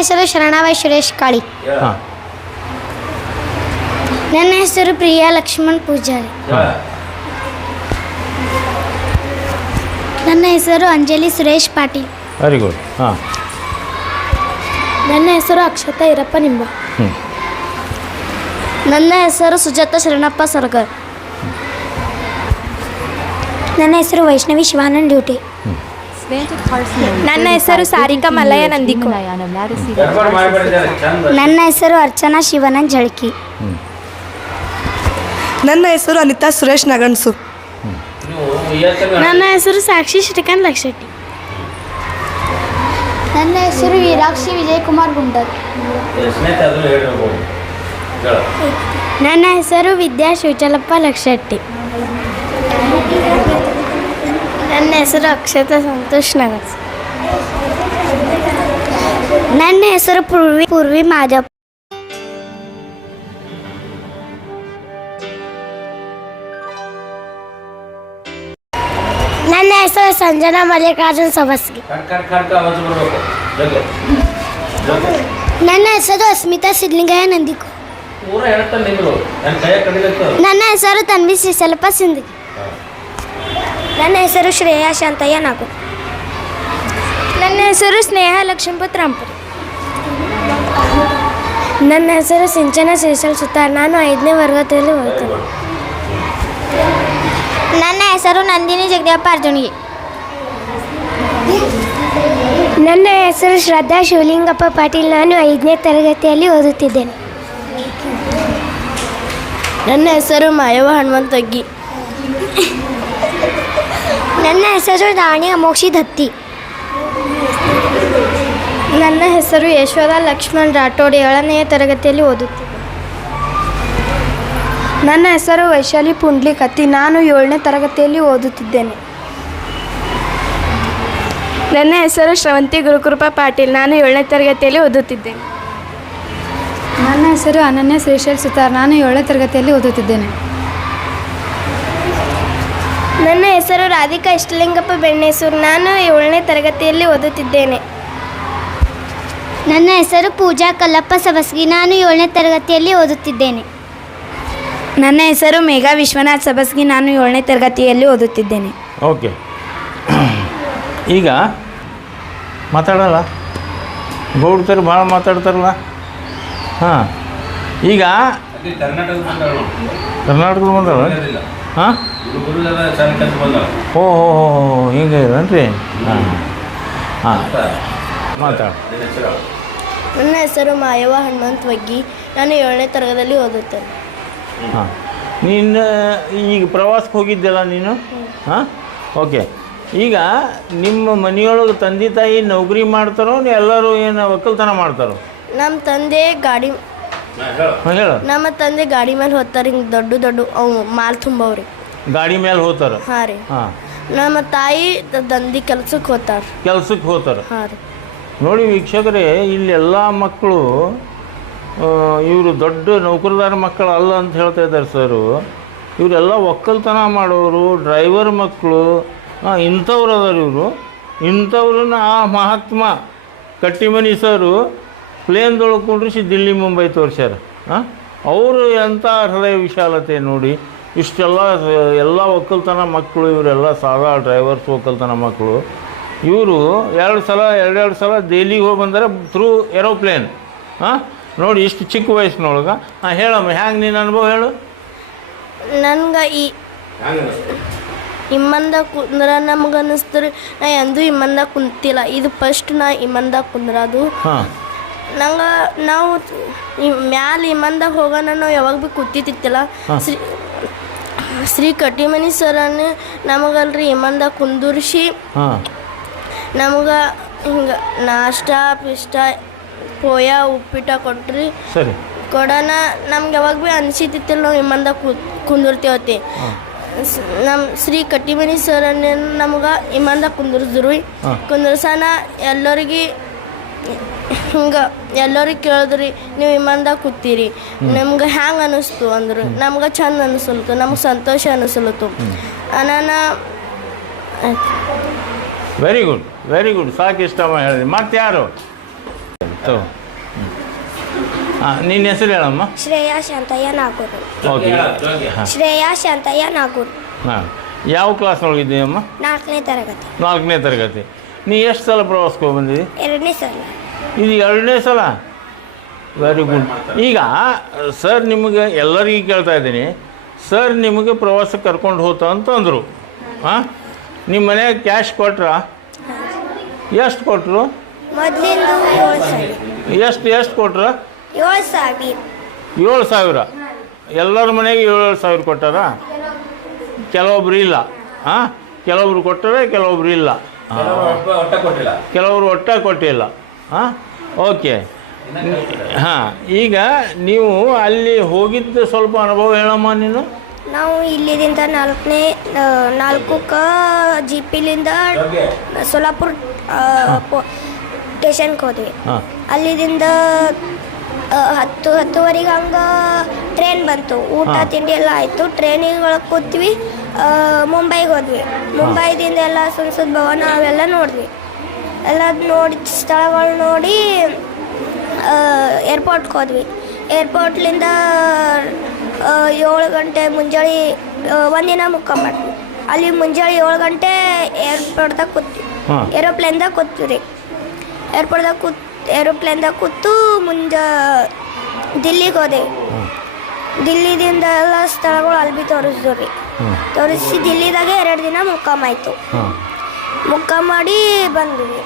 ಹೆಸರು ಶರಣಾಬಾಯಿ ಸುರೇಶ್ ಕಾಳಿ. ಹಾಂ. ನನ್ನ ಹೆಸರು ಪ್ರಿಯಾ ಲಕ್ಷ್ಮಣ್ ಪೂಜಾರಿ. ನನ್ನ ಹೆಸರು ಅಂಜಲಿ ಸುರೇಶ್ ಪಾಟೀಲ್. ವೆರಿ ಗುಡ್ ಹಾಂ. ನನ್ನ ಹೆಸರು ಅಕ್ಷತಾ ಇರಪ್ಪ ನಿಂಬ. ಹ್ಞೂ ನನ್ನ ಹೆಸರು ಸುಜಾತ ಶರಣಪ್ಪ ಸರ್ಗರ್. ನನ್ನ ಹೆಸರು ವೈಷ್ಣವಿ ಶಿವಾನಂದ್ ಡ್ಯೂಟಿ. ನನ್ನ ಹೆಸರು ಸಾರಿಕಾ ಮಲ್ಲಯ್ಯ ನಂದಿಕೋ. ನನ್ನ ಹೆಸರು ಅರ್ಚನಾ ಶಿವಾನಂದ್ ಜಳಕಿ. ನನ್ನ ಹೆಸರು ಅನಿತಾ ಸುರೇಶ್ ನಗಣ್ಸು. ನನ್ನ ಹೆಸರು ಸಾಕ್ಷಿ ಶ್ರೀಕಾಂತ್ ಲಕ್ಷೆಟ್ಟಿ. ನನ್ನ ಹೆಸರು ವೀರಾಕ್ಷಿ ವಿಜಯಕುಮಾರ್ ಗುಂಡರ್. ನನ್ನ ಹೆಸರು ವಿದ್ಯಾ ಶಿವಚಲಪ್ಪ ಲಕ್ಷೆಟ್ಟಿ. ನನ್ನ ಹೆಸರು ಅಕ್ಷತಾ ಸಂತೋಷ್ ನಗರ್. ನನ್ನ ಹೆಸರು ಪೂರ್ವಿ ಪೂರ್ವಿ ಮಾಧವ್. ನನ್ನ ಹೆಸರು ಸಂಜನಾ ಮಲ್ಲಿಕಾರ್ಜುನ್ ಸಬಸ್ಗಿ. ನನ್ನ ಹೆಸರು ಅಸ್ಮಿತಾ ಸಿದ್ಲಿಂಗಯ್ಯ ನಂದಿಕೋ. ನನ್ನ ಹೆಸರು ತನ್ವಿ ಶ್ರೀಸಲ್ಪ ಸಿಂದಗಿ ನನ್ನ ಹೆಸರು ಶ್ರೇಯಾ ಶಾಂತಯ್ಯ ನಾಗು ನನ್ನ ಹೆಸರು ಸ್ನೇಹ ಲಕ್ಷ್ಮೀಪತ್ ರಾಮ್ಪುರಿ ನನ್ನ ಹೆಸರು ಸಿಂಚನ ಶ್ರೀಶಲ್ ಸುತಾರ್ ನಾನು ಐದನೇ ವರ್ಗದಲ್ಲಿ ಓದ್ತೇನೆ. ನನ್ನ ಹೆಸರು ನಂದಿನಿ ಜಗದಪ್ಪ ಅರ್ಜುನಿಗೆ. ನನ್ನ ಹೆಸರು ಶ್ರದ್ಧಾ ಶಿವಲಿಂಗಪ್ಪ ಪಾಟೀಲ್. ನಾನು ಐದನೇ ತರಗತಿಯಲ್ಲಿ ಓದುತ್ತಿದ್ದೇನೆ. ನನ್ನ ಹೆಸರು ಮಾಯವ ಹನುಮಂತಗ್ಗಿ. ನನ್ನ ಹೆಸರು ರಾಣಿ ಅಮೋಕ್ಷಿ ದತ್ತಿ. ನನ್ನ ಹೆಸರು ಯಶೋಧ ಲಕ್ಷ್ಮಣ್ ರಾಠೋಡ್ ಏಳನೆಯ ತರಗತಿಯಲ್ಲಿ ಓದುತ್ತಿದ್ದೆ. ನನ್ನ ಹೆಸರು ವೈಶಾಲಿ ಪುಂಡ್ಲಿಕತ್ತಿ ನಾನು ಏಳನೇ ತರಗತಿಯಲ್ಲಿ ಓದುತ್ತಿದ್ದೇನೆ. ನನ್ನ ಹೆಸರು ಶ್ರವಂತಿ ಗುರುಕೃಪಾ ಪಾಟೀಲ್ ನಾನು ಏಳನೇ ತರಗತಿಯಲ್ಲಿ ಓದುತ್ತಿದ್ದೇನೆ. ನನ್ನ ಹೆಸರು ಅನನ್ಯ ಶ್ರೀಶೈಲ್ ಸುತಾರ್ ನಾನು ಏಳನೇ ತರಗತಿಯಲ್ಲಿ ಓದುತ್ತಿದ್ದೇನೆ. ನನ್ನ ಹೆಸರು ರಾಧಿಕಾ ಇಷ್ಟಲಿಂಗಪ್ಪ ಬೆಣ್ಣೆಸೂರು. ನಾನು ಏಳನೇ ತರಗತಿಯಲ್ಲಿ ಓದುತ್ತಿದ್ದೇನೆ. ನನ್ನ ಹೆಸರು ಪೂಜಾ ಕಲ್ಲಪ್ಪ ಸಬಸ್ಗಿ. ನಾನು ಏಳನೇ ತರಗತಿಯಲ್ಲಿ ಓದುತ್ತಿದ್ದೇನೆ. ನನ್ನ ಹೆಸರು ಮೇಘಾ ವಿಶ್ವನಾಥ್ ಸಬಸ್ಗಿ. ನಾನು ಏಳನೇ ತರಗತಿಯಲ್ಲಿ ಓದುತ್ತಿದ್ದೇನೆ. ಓಕೆ. ಈಗ ಮಾತಾಡಲ್ಲ? ಗೌಡ್ತರು ಭಾಳ ಮಾತಾಡ್ತಾರಲ್ಲ? ಹಾಂ. ಈಗ ಕರ್ನಾಟಕದ ಬಂದಳು ಕರ್ನಾಟಕದ ಬಂದವ ಇಲ್ಲ. ಹಾಂ? ಓ ಹೋ ಹೋ ಹೋ ಹಿಂಗೆ ಇದನ್ರಿ? ಹಾಂ. ಹಾಂ. ಮಾತಾಡ. ಹೆಸರು? ನನ್ನ ಹೆಸರು ಮಾಯವ ಹನುಮಂತ್ ವಗ್ಗಿ ನಾನು ಏಳನೇ ತರಗತಿಯಲ್ಲಿ ಓದುತ್ತೇನೆ. ಹಾಂ. ನೀನು ಈಗ ಪ್ರವಾಸಕ್ಕೆ ಹೋಗಿದ್ದೆಲ್ಲ ನೀನು? ಹಾಂ? ಓಕೆ. ಈಗ ನಿಮ್ಮ ಮನೆಯೊಳಗೆ ತಂದೆ ತಾಯಿ ನೌಕರಿ ಮಾಡ್ತಾರೋ ಎಲ್ಲರೂ ಏನು ಒಕ್ಕಲ್ತನ ಮಾಡ್ತಾರೋ? ನಮ್ಮ ತಂದೆ ಗಾಡಿ ಹೇಳು. ನಮ್ಮ ತಂದೆ ಗಾಡಿ ಮೇಲೆ ಹೋಗ್ತಾರೆ ಹಿಂಗೆ ದೊಡ್ಡ ದೊಡ್ಡ ಅವು ಮಾಲ್ ತುಂಬವ್ರಿ. ಗಾಡಿ ಮೇಲೆ ಹೋತಾರ? ಹಾಂ ರೀ. ಹಾಂ. ನಮ್ಮ ತಾಯಿ ದ- ದಂಧಿ ಕೆಲ್ಸಕ್ಕೆ ಹೋತಾರ. ಕೆಲ್ಸಕ್ಕೆ ಹೋಗ್ತಾರೆ ಹಾಂ ರೀ. ನೋಡಿ ವೀಕ್ಷಕರೇ ಇಲ್ಲಿ ಎಲ್ಲ ಮಕ್ಕಳು ಇವರು ದೊಡ್ಡ ನೌಕರದಾರ ಮಕ್ಕಳು ಅಲ್ಲ ಅಂತ ಹೇಳ್ತಾ ಇದ್ದಾರೆ ಸರು. ಇವರೆಲ್ಲ ಒಕ್ಕಲ್ತನ ಮಾಡೋರು ಡ್ರೈವರ್ ಮಕ್ಕಳು ಇಂಥವ್ರು ಅದಾರ ಇವರು. ಇಂಥವ್ರನ್ನ ಆ ಮಹಾತ್ಮ ಕಟ್ಟಿಮನಿ ಸರು ಪ್ಲೇನ್ದೊಳಗೆ ಕುಂಡ್ರಿಸಿ ದಿಲ್ಲಿ ಮುಂಬೈ ತೋರಿಸ್ಯಾರ. ಹಾಂ ಅವರು ಎಂಥ ಹೃದಯ ವಿಶಾಲತೆ ನೋಡಿ ಇಷ್ಟೆಲ್ಲ ಎಲ್ಲ ಒಕ್ಕಲ್ತನ ಮಕ್ಕಳು ಇವರೆಲ್ಲ ಸಾದಾ ಡ್ರೈವರ್ಸ್ ಒಕ್ಕಲ್ತನ ಮಕ್ಕಳು. ಇವರು ಎರಡು ಸಲ ಎರಡೆರಡು ಸಲ ದೆಹಲಿಗೆ ಹೋಗಿ ಬಂದರೆ ಥ್ರೂ ಏರೋಪ್ಲೇನ್ ಹಾಂ? ನೋಡಿ ಇಷ್ಟು ಚಿಕ್ಕ ವಯಸ್ಸಿನೊಳಗೆ. ಹಾಂ ಹೇಳಮ್ಮ ಹ್ಯಾಂಗೆ ನೀನು ಅನುಭವ ಹೇಳು? ನನ್ಗೆ ಈ ಇಮ್ಮಂದ ಕುಂದ್ರ ನಮ್ಗೆ ಅನ್ನಿಸ್ತಾರೆ ನಾ ಎಂದೂ ಇಮ್ಮಂದ ಕುಂತಿಲ್ಲ. ಇದು ಫಸ್ಟ್ ನಾ ಇಮ್ಮಂದ ಕುಂದ್ರದು. ಹಾಂ. ನಂಗೆ ನಾವು ಮ್ಯಾಲ ಇಮ್ಮಂದ ಹೋಗೋಣ ನಾವು ಯಾವಾಗ ಭೀ ಕೂತಿತ್ತಿಲ್ಲ ಶ್ರೀ ಕಟ್ಟಿಮನಿ ಸರನ್ನ ನಮಗಲ್ರಿ ಇಮಂದ ಕುಂದುರ್ಸಿ ನಮಗೆ ಹಿಂಗೆ ನಾಷ್ಟ ಪಿಷ್ಟ ಪೋಯ ಉಪ್ಪಿಟ ಕೊಟ್ರಿ. ಸರಿ. ಕೊಡೋಣ ನಮ್ಗೆ ಯಾವಾಗ ಭೀ ಅನಿಸಿತಿತ್ತಿಲ್ಲ ನಾವು ಇಮ್ಮಂದ ಕುಂದಿರ್ತೇವತಿ. ನಮ್ಮ ಶ್ರೀ ಕಟ್ಟಿಮನಿ ಸರನ್ನ ನಮ್ಗೆ ಇಮ್ಮಂದ ಕುಂದಿರ್ಸಿದ್ರು. ಕುಂದಿರ್ಸನ ಎಲ್ಲರಿಗೆ ಹಿಂಗೆ ಎಲ್ಲರಿಗೆ ಕೇಳಿದ್ರಿ ನೀವು ಇಮ್ಮಂದಾಗ ಕೂತೀರಿ. ನಮ್ಗೆ ಹ್ಯಾಂಗೆ ಅನ್ನಿಸ್ತು ಅಂದ್ರು ನಮ್ಗೆ ಚಂದ ಅನಿಸ್ಲತ್ತು ನಮ್ಗೆ ಸಂತೋಷ ಅನಿಸ್ಲತ್ತು ಅನಾನ ವೆರಿ ಗುಡ್ ವೆರಿ ಗುಡ್ ಸಾಕು ಇಷ್ಟಮ್ಮ ಹೇಳಿದೆ. ಮತ್ತೆ ಯಾರು? ನಿನ್ನ ಹೆಸರು ಹೇಳಮ್ಮ? ಶ್ರೇಯಾ ಶಾಂತಯ್ಯ ನಾಗೂರು. ಓಕೆ. ಶ್ರೇಯಾ ಶಾಂತಯ್ಯ ನಾಗೂರು. ಹಾಂ. ಯಾವ ಕ್ಲಾಸ್ ಒಳಗಿದ್ದೀಯಮ್ಮ? ನಾಲ್ಕನೇ ತರಗತಿ. ನಾಲ್ಕನೇ ತರಗತಿ. ನೀ ಎಷ್ಟು ಸಲ ಪ್ರವಾಸಕ್ಕೆ ಹೋಗಿ ಬಂದಿದ್ದಿ ಎರಡನೇ ಸಲ. ಇದು ಎರಡನೇ ಸಲ? ವೆರಿ ಗುಡ್ ಈಗ ಸರ್ ನಿಮಗೆ ಎಲ್ಲರಿಗೂ ಕೇಳ್ತಾ ಇದ್ದೀನಿ. ಸರ್ ನಿಮಗೆ ಪ್ರವಾಸಕ್ಕೆ ಕರ್ಕೊಂಡು ಹೋತ ಅಂತ ಅಂದರು. ಹಾಂ? ನಿಮ್ಮ ಮನೆಯಾಗ ಕ್ಯಾಶ್ ಕೊಟ್ರಾ? ಎಷ್ಟು ಕೊಟ್ಟರು ಎಷ್ಟು ಎಷ್ಟು ಕೊಟ್ರ? ಏಳು ಸಾವಿರ. ಏಳು ಸಾವಿರ? ಎಲ್ಲರ ಮನೆಗೆ ಏಳು ಸಾವಿರ ಕೊಟ್ಟಾರ? ಕೆಲವೊಬ್ರು ಇಲ್ಲ. ಹಾಂ? ಕೆಲವೊಬ್ರು ಕೊಟ್ಟರೆ ಕೆಲವೊಬ್ರು ಇಲ್ಲ. ಕೆಲವರು ಒಟ್ಟ ಕೊಟ್ಟಿಲ್ಲ. ಹಾಂ? ಓಕೆ. ಹಾಂ. ಈಗ ನೀವು ಅಲ್ಲಿ ಹೋಗಿದ್ದು ಸ್ವಲ್ಪ ಅನುಭವ ಹೇಳಮ್ಮ ನೀನು. ನಾವು ಇಲ್ಲಿದಿಂದ ನಾಲ್ಕನೇ ನಾಲ್ಕಕ್ಕೆ ನಾಲ್ಕು ಕ ಜಿ ಪಿಲಿಂದ ಸೋಲಾಪುರ ಸ್ಟೇಷನ್ಗೆ ಹೋದ್ವಿ. ಅಲ್ಲಿಂದ ಅಲ್ಲಿದಿಂದ ಹತ್ತು ಹತ್ತುವರೆಗೆ ಹಂಗೆ ಟ್ರೈನ್ ಬಂತು. ಊಟ ತಿಂಡಿ ಎಲ್ಲ ಆಯಿತು. ಟ್ರೈನಿಗೆ ಒಳಗೆ ಕೂತ್ವಿ. ಮುಂಬೈಗೆ ಹೋದ್ವಿ. ಮುಂಬೈದಿಂದ ಎಲ್ಲ ಸಂಸದ್ ಭವನ ಅವೆಲ್ಲ ನೋಡಿದ್ವಿ. ಎಲ್ಲ ನೋಡಿ ಸ್ಥಳಗಳು ನೋಡಿ ಏರ್ಪೋರ್ಟ್ಗೆ ಹೋದ್ವಿ. ಏರ್ಪೋರ್ಟ್ಲಿಂದ ಏಳು ಗಂಟೆ ಮುಂಜಾನೆ ಒಂದಿನ ಒಂದಿನ ಮಾಡ್ತೀವಿ ಅಲ್ಲಿ ಮುಂಜಾನೆ ಏಳು ಗಂಟೆ ಏರ್ಪೋರ್ಟ್ದಾಗ ಕೂತ್ವಿ. ಏರೋಪ್ಲೇನ್ದಾಗ ಕೂತ್ವಿ ರೀ. ಏರ್ಪೋರ್ಟ್ದಾಗ ಕೂತ್ ಏರೋಪ್ಲೇನ್ದಾಗ ಕೂತು ಮುಂಜಾ ದಿಲ್ಲಿಗೆ ಹೋದೆ. ದಿಲ್ಲಿದಿಂದ ಎಲ್ಲ ಸ್ಥಳಗಳು ಅಲ್ಲಿ ಬಿ ತೋರಿಸಿದ್ರು ರೀ ತೋರಿಸಿ ದಿಲ್ಲಿದಾಗೆ ಎರಡು ದಿನ ಮುಕ್ಕಾಮ್ ಆಯಿತು. ಮುಕ್ಕಾಮ್ ಮಾಡಿ ಬಂದ್ವಿ.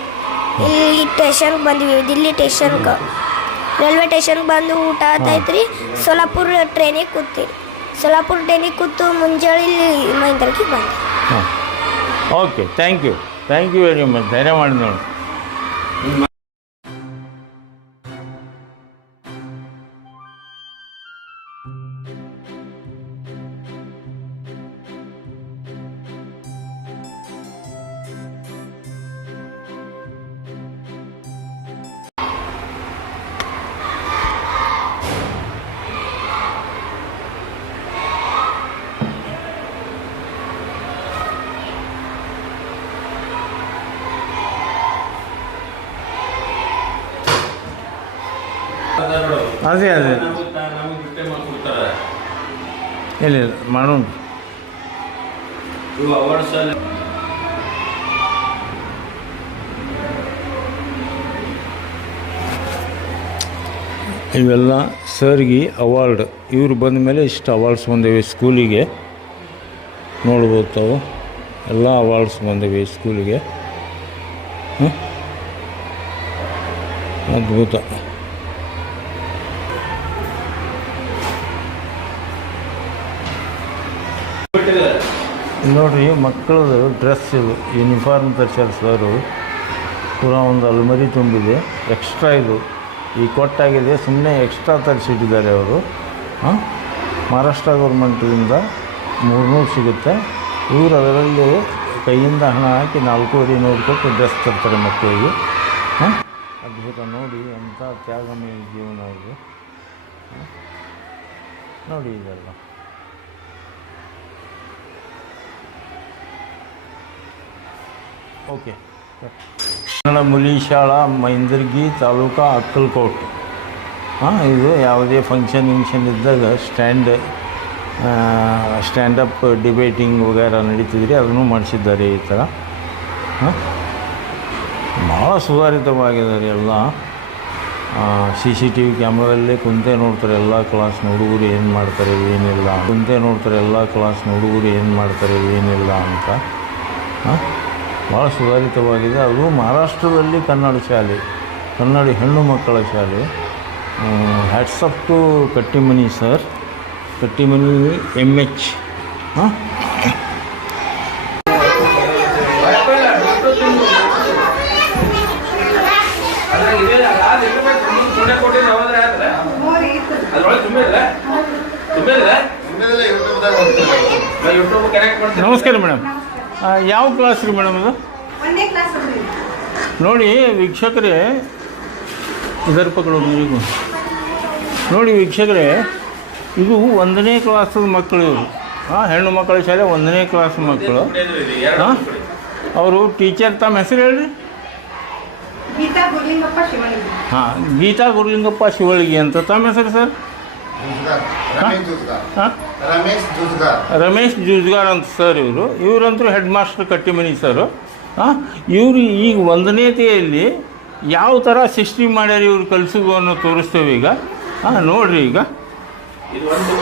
ಇಲ್ಲಿ ಟೇಷನ್ಗೆ ಬಂದ್ವಿ ದಿಲ್ಲಿ ಸ್ಟೇಷನ್ಗೆ. ರೈಲ್ವೆ ಟೇಷನ್ಗೆ ಬಂದು ಊಟ ಆತೈತ್ರಿ ಸೋಲಾಪುರ ಟ್ರೈನಿಗೆ ಕೂತಿ ಸೋಲಾಪುರ ಟ್ರೈನಿಗೆ ಕೂತು ಮುಂಜಾನೆ ಇಲ್ಲಿ ಬಂದೆ. ಹಾಂ. Okay thank you. Thank you very much. ಧೈರ್ಯ ಮಾಡಿ ನೋಡಿ. ಅದೇ ಅದೇ. ಇಲ್ಲ ಇಲ್ಲ ಮಾಡೋಣ. ಇವೆಲ್ಲ ಸರ್ಗೆ ಅವಾರ್ಡ್ ಇವರು ಬಂದ ಮೇಲೆ ಇಷ್ಟು ಅವಾರ್ಡ್ಸ್ ಬಂದಿವೆ ಸ್ಕೂಲಿಗೆ ನೋಡ್ಬೋದು ತಾವು. ಎಲ್ಲ ಅವಾರ್ಡ್ಸ್ ಬಂದಿವೆ ಸ್ಕೂಲಿಗೆ? ಅದ್ಭುತ. ನೋಡ್ರಿ, ಮಕ್ಕಳದು ಡ್ರೆಸ್ ಇದು ಯೂನಿಫಾರ್ಮ್ ತರಿಸ್ಯಾರ ಸರು ಪೂರ ಒಂದು ಅಲ್ಮರಿ ತುಂಬಿದೆ ಎಕ್ಸ್ಟ್ರಾ ಇದು. ಈ ಕೊಟ್ಟಾಗಿದೆ ಸುಮ್ಮನೆ ಎಕ್ಸ್ಟ್ರಾ ತರಿಸಿಟ್ಟಿದ್ದಾರೆ ಅವರು. ಹಾಂ? ಮಹಾರಾಷ್ಟ್ರ ಗೌರ್ಮೆಂಟಿಂದ ಮೂರ್ನೂರು ಸಿಗುತ್ತೆ. ಇವರು ಅದರಲ್ಲಿ ಕೈಯಿಂದ ಹಣ ಹಾಕಿ ನಾಲ್ಕೂವರೆ ನೂರು ಕೊಟ್ಟು ಡ್ರೆಸ್ ತರ್ತಾರೆ ಮಕ್ಕಳಿಗೆ. ಹಾಂ? ಅದ್ಭುತ, ನೋಡಿ ಎಂಥ ತ್ಯಾಗಮಯ ಜೀವನ ಇದು? ನೋಡಿ ಇದೆಲ್ಲ. ಓಕೆ. ಕನ್ನಡ ಮುಲಿ ಶಾಲಾ ಮೈಂದರ್ಗಿ ತಾಲೂಕಾ, ಅಕ್ಕಲ್ಕೋಟ್. ಹಾಂ, ಇದು ಯಾವುದೇ ಫಂಕ್ಷನ್ ಗಿಂಕ್ಷನ್ ಇದ್ದಾಗ ಸ್ಟ್ಯಾಂಡ್ ಸ್ಟ್ಯಾಂಡಪ್ ಡಿಬೇಟಿಂಗ್ ವಗೇರ ನಡೀತಿದ್ರಿ ಅದನ್ನು ಮಾಡಿಸಿದ್ದಾರೆ ಈ ಥರ ಹಾಂ ಭಾಳ ಸುಧಾರಿತವಾಗಿದ್ದಾರೆ ಎಲ್ಲ. ಸಿ ಸಿ ಟಿ ವಿ ಕ್ಯಾಮ್ರಾದಲ್ಲೇ ಕುಂತೆ ನೋಡ್ತಾರೆ ಎಲ್ಲ ಕ್ಲಾಸ್ನ ಹುಡುಗರು ಏನು ಮಾಡ್ತಾರೆ, ಏನಿಲ್ಲ ಕುಂತೆ ನೋಡ್ತಾರೆ ಎಲ್ಲ ಕ್ಲಾಸ್ನ ಹುಡುಗರು ಏನು ಮಾಡ್ತಾರೆ, ಏನಿಲ್ಲ ಅಂತ. ಹಾಂ ಭಾಳ ಸುಧಾರಿತವಾಗಿದೆ. ಅದು ಮಹಾರಾಷ್ಟ್ರದಲ್ಲಿ ಕನ್ನಡ ಶಾಲೆ, ಕನ್ನಡ ಹೆಣ್ಣು ಮಕ್ಕಳ ಶಾಲೆ. Hats up to Kattimani sir Kattimani M H ಹಾಂ? ನಮಸ್ಕಾರ ಮೇಡಮ್. ಯಾವ ಕ್ಲಾಸ್ ರೀ ಮೇಡಮ್ ಅದು? ನೋಡಿ ವೀಕ್ಷಕರೇ ಇದರ ಪಕ್ಕಳು ಮೇರಿಗೂ ನೋಡಿ ವೀಕ್ಷಕರೇ ಇದು ಒಂದನೇ ಕ್ಲಾಸದ ಮಕ್ಕಳು ಇವರು. ಹಾಂ ಹೆಣ್ಣು ಮಕ್ಕಳ ಶಾಲೆ ಒಂದನೇ ಕ್ಲಾಸ್ ಮಕ್ಕಳು. ಹಾಂ ಅವರು ಟೀಚರ್ ತಮ್ಮ ಹೆಸರು ಹೇಳ್ರಿ? ಹಾಂ ಗೀತಾ ಗುರುಲಿಂಗಪ್ಪ ಶಿವಳ್ಗಿ ಅಂತ ತಮ್ಮ ಹೆಸರು ಸರ್? ಹಾಂ ಹಾಂ. ರಮೇಶ್ ಜುಜ್ಗಾರ್. ರಮೇಶ್ ಜುಜ್ಗಾರ್ ಅಂತ ಸರ್ ಇವರು. ಇವರಂತೂ ಹೆಡ್ ಮಾಸ್ಟರ್ ಕಟ್ಟಿಮನಿ ಸರ್ ಹಾಂ? ಇವರು ಈಗ ಒಂದನೇತೆಯಲ್ಲಿ ಯಾವ ಥರ ಸಿಸ್ಟಮ್ ಮಾಡ್ಯಾರ ಇವ್ರು ಕಲಿಸೋದು ಅನ್ನೋ ತೋರಿಸ್ತೇವೆ ಈಗ. ಹಾಂ ನೋಡಿರಿ ಈಗ. ಇದು ಒಂದು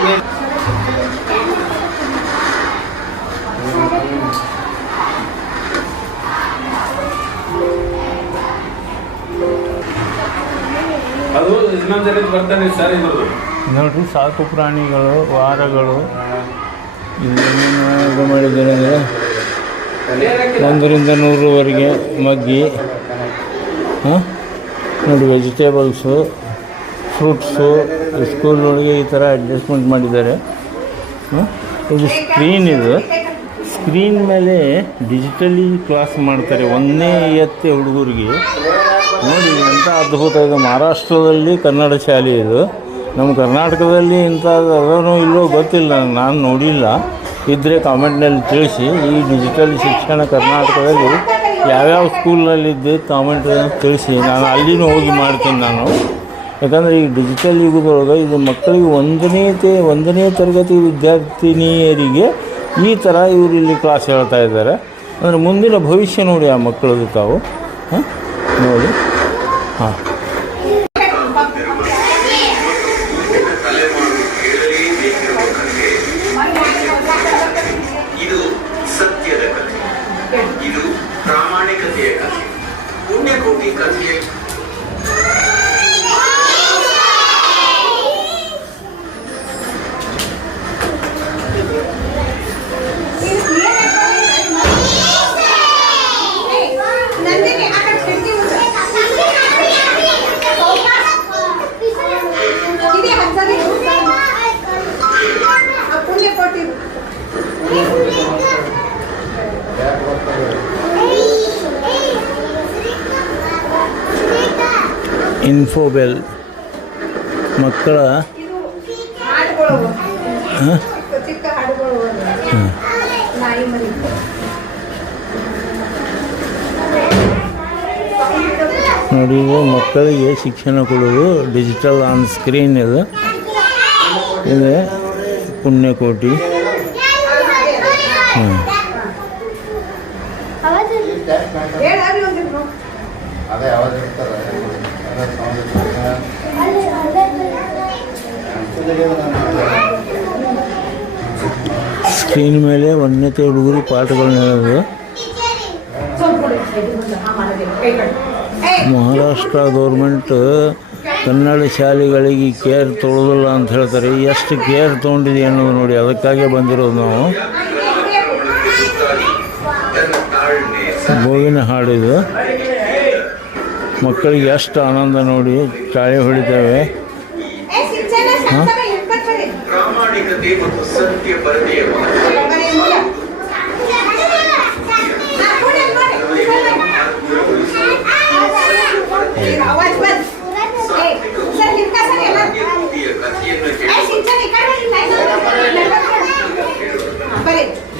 ಅದು ಇನ್ನೊಂದ್ಸರಿ ಬರ್ತಾನೆ ಸರ್ ಇದ್ರದ್ದು. ನೋಡ್ರಿ, ಸಾಕು ಪ್ರಾಣಿಗಳು, ವಾರಗಳು. ಇದು ಮಾಡಿದ್ದಾರೆ ಅಂದರೆ ಒಂದರಿಂದ ನೂರವರೆಗೆ ಮಗ್ಗಿ, ಹಾಂ? ನೋಡಿ ವೆಜಿಟೇಬಲ್ಸು ಫ್ರೂಟ್ಸು ಸ್ಕೂಲ್ಗಳಿಗೆ ಈ ಥರ ಅಡ್ಜಸ್ಟ್ಮೆಂಟ್ ಮಾಡಿದ್ದಾರೆ. ಇದು ಸ್ಕ್ರೀನ್ ಇದು. ಸ್ಕ್ರೀನ್ ಮೇಲೆ ಡಿಜಿಟಲಿ ಕ್ಲಾಸ್ ಮಾಡ್ತಾರೆ ಒಂದನೇ ಎತ್ತೆ ಹುಡುಗರಿಗೆ. ನೋಡಿ ಎಂಥ ಅದ್ಭುತ ಇದು. ಮಹಾರಾಷ್ಟ್ರದಲ್ಲಿ ಕನ್ನಡ ಶಾಲೆ ಇದು. ನಮ್ಮ ಕರ್ನಾಟಕದಲ್ಲಿ ಇಂಥದ್ದು ಇಲ್ಲೋ ಗೊತ್ತಿಲ್ಲ, ನಾನು ನೋಡಿಲ್ಲ. ಇದ್ದರೆ ಕಾಮೆಂಟ್ನಲ್ಲಿ ತಿಳಿಸಿ. ಈ ಡಿಜಿಟಲ್ ಶಿಕ್ಷಣ ಕರ್ನಾಟಕದಲ್ಲಿ ಯಾವ್ಯಾವ ಸ್ಕೂಲ್ನಲ್ಲಿದ್ದು ಕಾಮೆಂಟ್ ತಿಳಿಸಿ. ನಾನು ಅಲ್ಲಿನೂ ಹೋಗಿ ಮಾಡ್ತೀನಿ ನಾನು. ಯಾಕಂದರೆ ಈ ಡಿಜಿಟಲ್ ಯುಗದೊಳಗೆ ಇದು ಮಕ್ಕಳಿಗೆ ಒಂದನೇ ತೆ, ಒಂದನೇ ತರಗತಿ ವಿದ್ಯಾರ್ಥಿನಿಯರಿಗೆ ಈ ಥರ ಇವರು ಇಲ್ಲಿ ಕ್ಲಾಸ್ ಹೇಳ್ತಾ ಇದ್ದಾರೆ. ಅಂದರೆ ಮುಂದಿನ ಭವಿಷ್ಯ ನೋಡಿ ಆ ಮಕ್ಕಳದು ತಾವು. ಹಾಂ? ನೋಡಿ. ಹಾಂ. ಇನ್ಫೋಬೆಲ್ ಮಕ್ಕಳ ಹಾಂ. ನೋಡಿ ಮಕ್ಕಳಿಗೆ ಶಿಕ್ಷಣ ಕೊಡೋದು ಡಿಜಿಟಲ್ ಆನ್ ಸ್ಕ್ರೀನ್ ಇದು. ಇದೆ ಪುಣ್ಯಕೋಟಿ ಸ್ಕ್ರೀನ್ ಮೇಲೆ ಒಂದನೇ ಹುಡುಗರು ಪಾಠಗಳನ್ನ ಹೇಳೋದು. ಮಹಾರಾಷ್ಟ್ರ ಗೌರ್ಮೆಂಟ್ ಕನ್ನಡ ಶಾಲೆಗಳಿಗೆ ಕೇರ್ ತೊಗೊಳ್ಳೋದಿಲ್ಲ ಅಂತ ಹೇಳ್ತಾರೆ. ಎಷ್ಟು ಕೇರ್ ತೊಗೊಂಡಿದೆ ಅನ್ನೋದು ನೋಡಿ ಅದಕ್ಕಾಗೆ ಬಂದಿರೋದು ನಾವು. ಗೋವಿನ ಹಾಡಿದು ಮಕ್ಕಳಿಗೆ ಎಷ್ಟು ಆನಂದ ನೋಡಿ ಚಾಳಿ ಹೊಡಿತೇವೆ. ಪ್ರಾಮಾಣಿಕತೆ ಮತ್ತು ಸತ್ಯ ಪರದೆಯ ಮಹತ್ವ ಪುಣ್ಯಕೋಟಿಯ ಕಥೆಯನ್ನು ಕೇಳುವ ಎರಡನೇ ಮಡಿ ಒಂದಕ್ಕೆ ಬರಿ ಬರಿ ಸ್ವಲ್ಪ ನೇರಕ್ಕಿಲ್ಲ ಹಾ?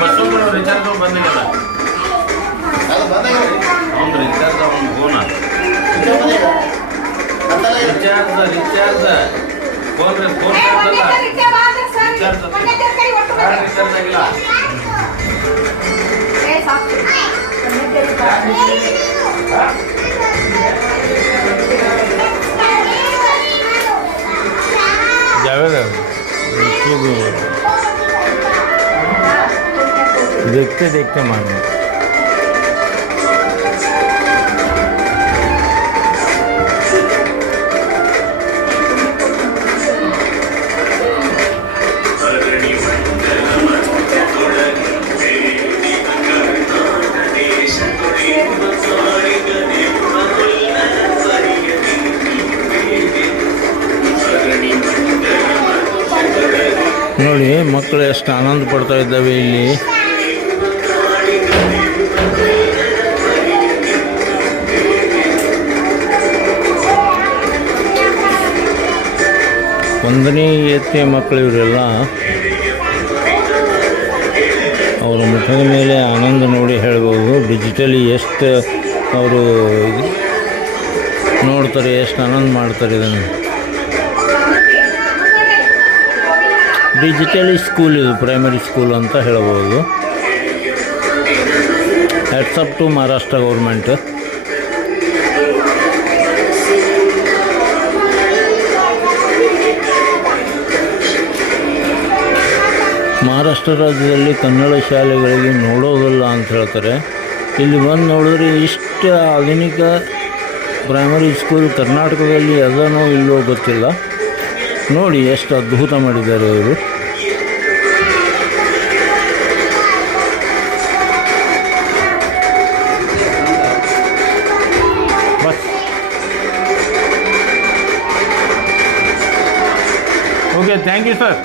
ಬಸ್ಸು ರಿಚಾರ್ಜ್ ಬಂದಿಲ್ಲ ಅವ್ನು ರಿಚಾರ್ಜ್ ಅವ್ನು ಫೋನ ರಿಚಾರ್ಜ್ ರಿಚಾರ್ಜ್ ಫೋನ್ ರೀ ಫೋನ್ ರಿಚಾರ್ಜ್ ರಿಚಾರ್ಜ್ ಆಗಿಲ್ಲ. দেখতে দেখতে মানুষ ನೋಡಿ ಮಕ್ಕಳು ಎಷ್ಟು ಆನಂದ ಪಡ್ತಾ ಇದ್ದಾವೆ ಇಲ್ಲಿ. ಒಂದನೇ ಎತ್ತಿಯ ಮಕ್ಕಳು ಇವರೆಲ್ಲ ಅವರ ಮುಖದ ಮೇಲೆ ಆನಂದ ನೋಡಿ ಹೇಳ್ಬೋದು. ಡಿಜಿಟಲಿ ಎಷ್ಟು ಅವರು ನೋಡ್ತಾರೆ, ಎಷ್ಟು ಆನಂದ ಮಾಡ್ತಾರೆ ಇದನ್ನು. ಡಿಜಿಟಲಿ ಸ್ಕೂಲ್ ಇದು ಪ್ರೈಮರಿ ಸ್ಕೂಲ್ ಅಂತ ಹೇಳ್ಬೋದು. Heads up to Maharashtra government Maharashtra ರಾಜ್ಯದಲ್ಲಿ ಕನ್ನಡ ಶಾಲೆಗಳಿಗೆ ನೋಡೋದಲ್ಲ ಅಂತ ಹೇಳ್ತಾರೆ. ಇಲ್ಲಿ ಬಂದು ನೋಡಿದ್ರೆ ಇಷ್ಟು ಆಧುನಿಕ ಪ್ರೈಮರಿ ಸ್ಕೂಲ್ ಕರ್ನಾಟಕದಲ್ಲಿ ಅದನೋ ಇಲ್ಲೋ ಗೊತ್ತಿಲ್ಲ. ನೋಡಿ ಎಷ್ಟು ಅದ್ಭುತ ಮಾಡಿದ್ದಾರೆ ಅವರು ಓಕೆ ಥ್ಯಾಂಕ್ ಯು ಸರ್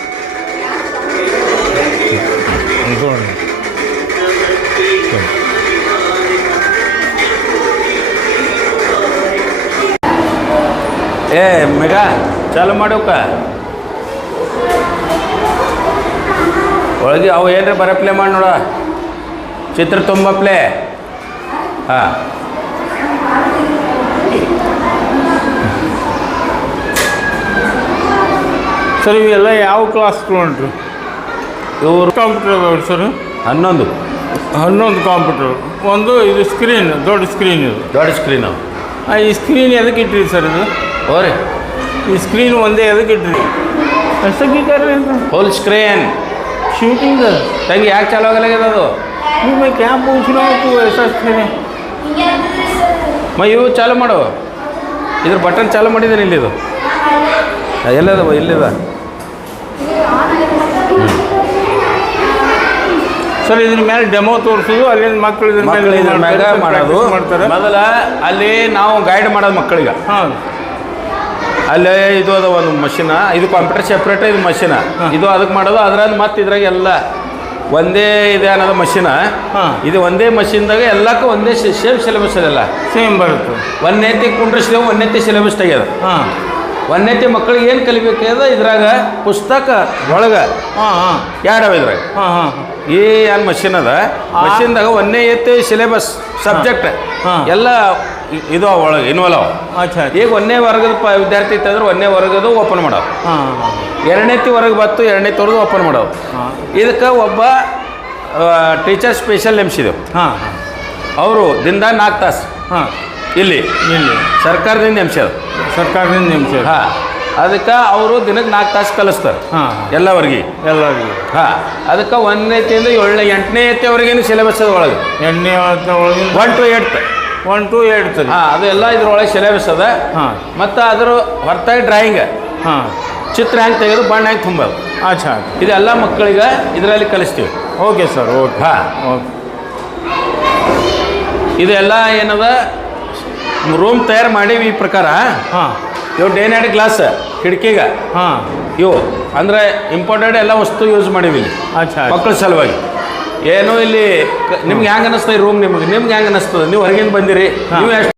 ಏ ಮೇಘ ಚಾಲು ಮಾಡೋಕ. ಒಳಗೆ ಅವು ಏನರ ಬರೋ ಪ್ಲೇ ಮಾಡಿ ನೋಡ. ಚಿತ್ರ ತುಂಬ ಪ್ಲೇ ಹಾಂ. ಸರ್ ಇವೆಲ್ಲ ಯಾವ ಕ್ಲಾಸ್ ಉಂಟು ಇವರು ಕಂಪ್ಯೂಟರ್ ಅದಾವೆ ಸರ್. ಹನ್ನೊಂದು. ಹನ್ನೊಂದು ಕಂಪ್ಯೂಟರ್ ಒಂದು ಇದು ಸ್ಕ್ರೀನ್ ದೊಡ್ಡ ಸ್ಕ್ರೀನ್ ಇದು. ದೊಡ್ಡ ಸ್ಕ್ರೀನ್ ಈ ಸ್ಕ್ರೀನ್ ಎದಕ್ಕೆ ಇಟ್ಟಿರಿ ಸರ್ ಇದು? ಹೋರಿ. ಈ ಸ್ಕ್ರೀನ್ ಒಂದೇ ಎದಕ್ಕೆ ಇಟ್ರಿ ಎಷ್ಟಕ್ಕೆ ಇಟ್ಟಾರ್ರಿ ಅಂತ ಫುಲ್ ಸ್ಕ್ರೀನ್ ಶೂಟಿಂಗ್ ತಂಗಿ ಯಾಕೆ ಚಾಲು ಆಗಲಾಗ್ಯದ ಅದು? ನಿಮ್ಮ ಕ್ಯಾಂಪ್ ಉಚ್ಚಿನೋಕು ಎಷ್ಟ ಸ್ಕ್ರೀನ್ ಮ ಇವು ಚಾಲು ಮಾಡು. ಇದ್ರ ಬಟನ್ ಚಾಲು ಮಾಡಿದ್ದೀನಿ ಇಲ್ಲಿದು? ಎಲ್ಲದವ ಇಲ್ಲಿದ? ಸರ್ ಇದ್ರ ಮೇಲೆ ಡೆಮೋ ತೋರಿಸೋದು ಅಲ್ಲಿಂದ ಮಕ್ಕಳು ಇದ್ರ ಮೇಲೆ ಮಾಡೋದು. ಮಾಡ್ತಾರೆ. ಮೊದಲ ಅಲ್ಲಿ ನಾವು ಗೈಡ್ ಮಾಡೋದು ಮಕ್ಕಳಿಗೆ ಹಾಂ ಅಲ್ಲೇ ಇದು ಅದ ಒಂದು ಮಷಿನ ಇದು ಕಂಪ್ಯೂಟರ್ ಸೆಪ್ರೇಟ್ ಇದು ಮಷಿನ ಇದು ಅದಕ್ಕೆ ಮಾಡೋದು ಅದ್ರಲ್ಲಿ ಮತ್ತೆ ಇದ್ರಾಗ ಎಲ್ಲ ಒಂದೇ ಇದೆ ಅನ್ನೋದು ಮಷಿನ. ಇದು ಒಂದೇ ಮಷಿನ್ದಾಗ ಎಲ್ಲಕ್ಕೂ ಒಂದೇ ಸೇಮ್ ಸಿಲೆಬಸ್ ಅದೆಲ್ಲ ಸೇಮ್ ಬರುತ್ತೆ. ಒಂದನೇತಿ ಕುಂಡ್ರಿಸಿದೆವು ಒಂದೇ ಸಿಲೆಬಸ್ ತೆಗೆಯೋದು. ಹಾಂ. ಒಂದನೇತಿ ಮಕ್ಕಳಿಗೆ ಏನು ಕಲಿಬೇಕಾಗ್ಯದ? ಇದ್ರಾಗ ಪುಸ್ತಕ ಒಳಗೆ ಹಾಂ ಹಾಂ. ಎರಡವ ಇದ್ರಾಗ? ಹಾಂ ಹಾಂ ಈ ಏನು ಮಷಿನ್ ಅದ? ಮಷಿನ್ದಾಗ ಒಂದೇ ಎತ್ತಿ ಸಿಲೆಬಸ್ ಸಬ್ಜೆಕ್ಟ್. ಎಲ್ಲ ಇದು ಒಳಗೆ ಇನ್ವಾಲ್ವ್ ಅವ. ಈಗ ಒಂದನೇ ವರ್ಗದ ಪ ವಿದ್ಯಾರ್ಥಿ ಇತ್ತಂದ್ರೆ ಒಂದನೇ ವರ್ಗದ ಓಪನ್ ಮಾಡೋ ಹಾಂ ಹಾಂ ಎರಡನೇತಿ ವರ್ಗ ಬತ್ತು ಎರಡನೇ ತೋರ್ದು ಓಪನ್ ಮಾಡೋ ಇದಕ್ಕೆ ಒಬ್ಬ ಟೀಚರ್ ಸ್ಪೆಷಲ್ ನೆಮ್ಸಿದೆವು ಹಾಂ ಹಾಂ. ಅವರು ದಿನದ ನಾಲ್ಕು ತಾಸು. ಹಾಂ. ಇಲ್ಲಿ? ಇಲ್ಲಿ. ಸರ್ಕಾರದಿಂದ ಅದು ಸರ್ಕಾರದಿಂದ ನೇಮಿಸಿ ಹಾಂ. ಅದಕ್ಕೆ ಅವರು ದಿನಕ್ಕೆ ನಾಲ್ಕು ತಾಸು ಕಲಿಸ್ತಾರೆ. ಹಾಂ. ಎಲ್ಲವರ್ಗಿ? ಎಲ್ಲವರ್ಗಿ. ಹಾಂ. ಅದಕ್ಕೆ ಒಂದನೇತಿಯಿಂದ ಏಳನೇ ಎಂಟನೇ ಎತ್ತಿವರೆಗೇನು ಸಿಲೆಬಸ್ ಅದ ಒಳಗೆ? ಎಂಟನೇ ಒಳಗಿಂದ one two eight one two eight ಹಾಂ ಅದು ಎಲ್ಲ ಇದ್ರೊಳಗೆ ಸಿಲೆಬಸ್ ಅದ. ಹಾಂ. ಮತ್ತು ಅದ್ರ ಹೊರತಾಗಿ ಡ್ರಾಯಿಂಗ್ ಹಾಂ. ಚಿತ್ರ ಹೆಂಗೆ ತೆಗೆದು ಬಣ್ಣ ಹೆಂಗೆ ತುಂಬೋದು? ಆಚಾ ಇದೆಲ್ಲ ಮಕ್ಕಳಿಗೆ ಇದರಲ್ಲಿ ಕಲಿಸ್ತೀವಿ. ಓಕೆ ಸರ್ ಓಕೆ ಹಾಂ. ಓಕೆ ಇದೆಲ್ಲ ಏನದ? ರೂಮ್ ತಯಾರು ಮಾಡೀವಿ ಈ ಪ್ರಕಾರ. ಹಾಂ. ಇವು ಡೇ ನೈಟ್ ಗ್ಲಾಸ್ ಕಿಟಕಿಗೆ. ಹಾಂ. ಇವು ಅಂದರೆ ಇಂಪಾರ್ಟೆಂಟ್ ಎಲ್ಲ ವಸ್ತು ಯೂಸ್ ಮಾಡೀವಿ ಇಲ್ಲಿ. ಅಚ್ಚಾ ಮಕ್ಕಳ ಸಲುವಾಗಿ. ಏನು ಇಲ್ಲಿ ನಿಮ್ಗೆ ಹೆಂಗೆ ಅನ್ನಿಸ್ತದೆ ರೂಮ್ ನಿಮಗೆ? ನಿಮ್ಗೆ ಹೆಂಗೆ ಅನ್ನಿಸ್ತದೆ ನೀವು ಹೊರಗಿಂದ ಬಂದಿರಿ ನೀವು ಎಷ್ಟು